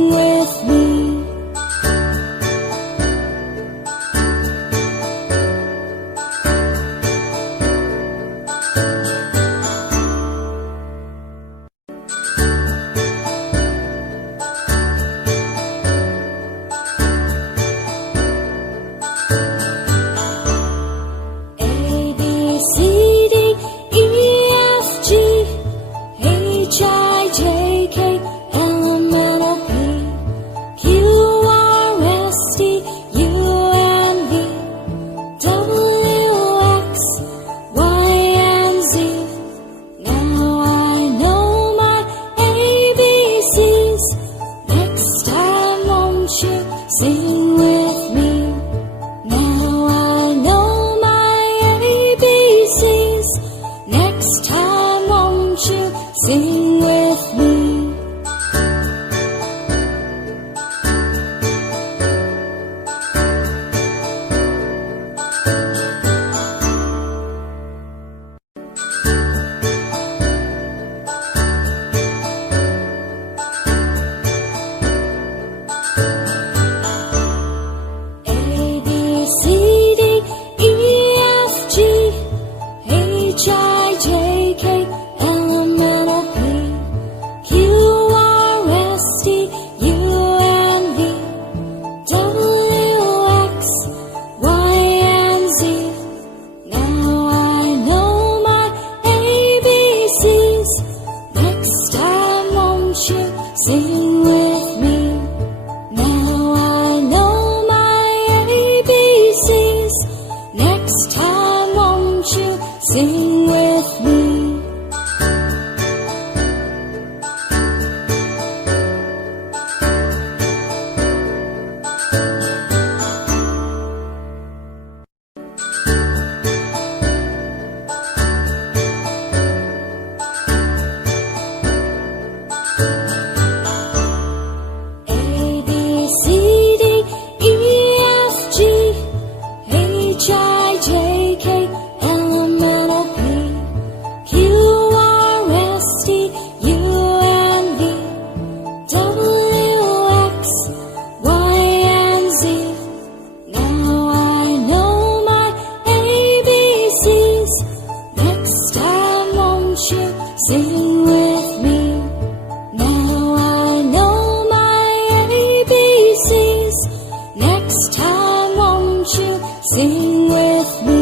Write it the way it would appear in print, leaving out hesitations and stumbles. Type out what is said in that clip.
Sing with me. Sing with me. Now I know my ABCs. Next time, won't you sing with me? Sing with me. Now I know my ABCs. Next time, won't you sing with me? Sing with me. Now I know my ABCs. Next time, won't you sing with me?